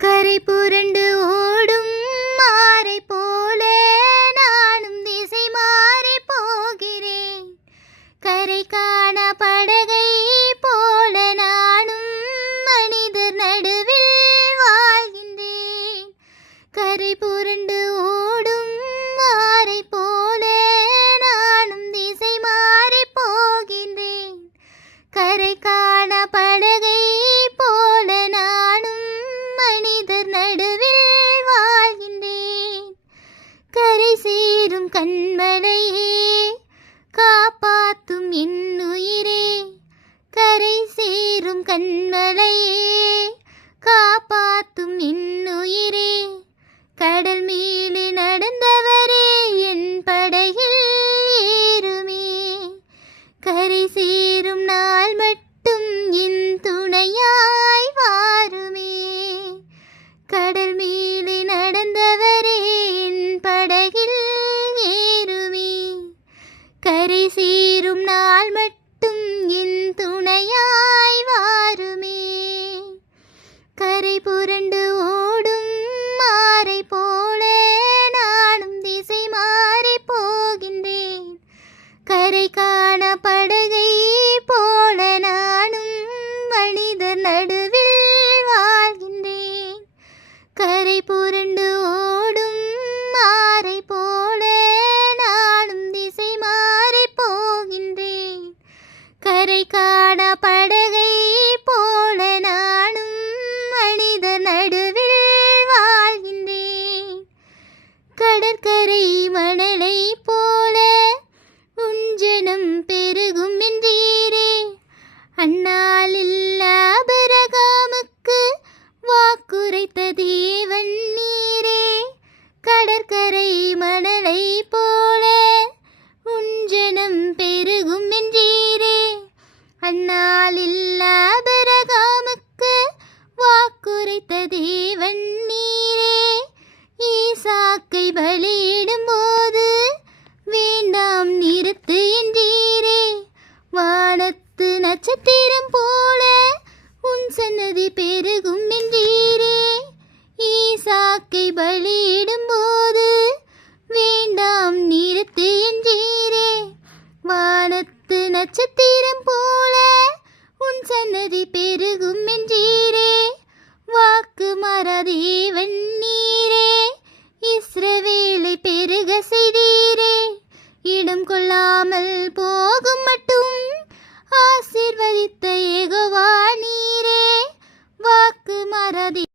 கரை புரண்டு ஓடும் மாரை போல நானும் திசை மாறி போகிறேன். கரை காண படகை போல நானும் மனிதர் நடுவில் வாழ்கின்றேன். கரை புரண்டு ஓடும் மாரை போல நானும் திசை மாறி போகின்றேன். கரை காண படகை போல நானும் மனிதர் நடுவில் வாழ்கின்றேன். கரை சேரும் கண்மலையே காப்பாத்தும் என் உயிரே. கரை சேரும் கண்மலையே காப்பாத்தும் என் உயிரே. கடல் மேலே நடந்தவரே என் படகில் ஏறுமே. கரை சேரும் நாள் மட்டும் என் துணையாய் வாருமே. கடல் மேலே நடந்தவரே என் படகில் ஏறுமே. கரை சேரும் நாள் மட்டும் என் துணையாய் வாருமே. கரை புரண்டு ஓடும் மாரை போல நானும் திசை மாறி போகின்றேன். கரை காண படகை போல நானும் மனிதர் நடுவில் வாழ்கின்றேன். கரை புரண்டு ஓடும் மாரை போல நானும் திசை மாறி போகின்றேன். கரை காண படகை போல நானும் மனிதர் நடுவில் வாழ்கின்றேன். கடற்கரை மணலை போல உஞ்சனம் பெருகும் என்றீரே. அந்நாளில் ஆபிரகாமுக்கு வாக்குரைத்த தேவன் நீரே. கடற்கரை மணலை போல உஞ்சனம் பெருகும் என்றீரே. அந்நாளில் ஆபிரகாமுக்கு வாக்குரைத்த தேவன்